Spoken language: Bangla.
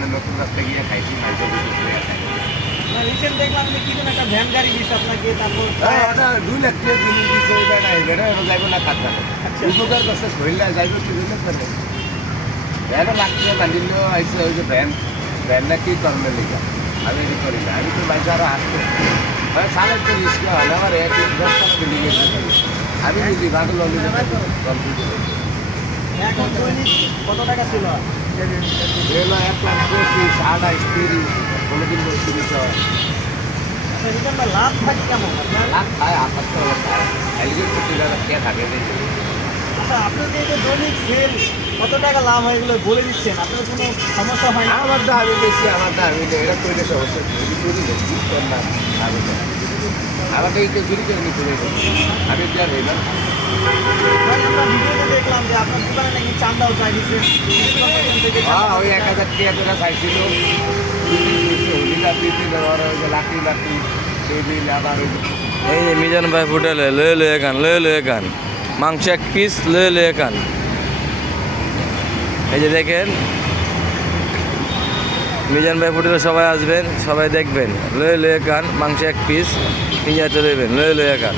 মানে নতুন রাস্তায় গিয়ে খাইছি খাইতে রিসেন্ট দেখলাম যে কি যেন একটা ভ্যান গাড়ি দিচ্ছে আপনাকে, তারপর ওটা 2 লাখ টাকা জিনিস দিচ্ছে ওইটা না এটা যাইব না খাতা আচ্ছা। উপকার করছে ধরলে যাইব কি দিলে করে ভ্যানও লাগছে বান্ধিল আইসে ওই যে ভ্যান না কি কর্মের লিগা আমি এটা করি না আমি তো বাইরে আরো হাঁটতে সাড়ে 30 হয় না আমার 10 বিল্ডিং এর আমি যদি ভালো লোন কমপ্লিট এখন দৈনিক কত টাকা ছিল? এলো 1 লাখ 25 28 30 কোনোদিন 30 হয় রিটার্ন বা লাভ থাকে কেমন আপনার? লাখ খায় আপাতত খায় আইলে তো টিলা কে থাকে রে আচ্ছা, আপনি যে এই যে দৈনিক সেল কত টাকা লাভ হয় এগুলো বলে দিচ্ছেন, আপনার কোনো সমস্যা হয় না? আমার তো আমি বেশি আমার তো আমি এটা কইলে সমস্যা যদি করি দেখি না আমি তো আমাকে একটু চুরি করে নিতে হবে আমি কি আর হইলাম ভাই, আমরা ভিডিওতে দেখলাম যে আপনার দোকানে নাকি চান্দাও চাই দিচ্ছেন হ্যাঁ ওই 1000 টাকা করে চাইছিল লাঠি লাঠি টেবিল আবার এই যে মিজান ভাই হোটেলে লয়ে খান মাংস 1 পিস লয়ে খান। এই যে দেখেন মিজান ভাই হোটেলে সবাই আসবেন, সবাই দেখবেন, লয়ে খান মাংস 1 পিস নিয়ে যেতে দেবেন, লয়ে খান।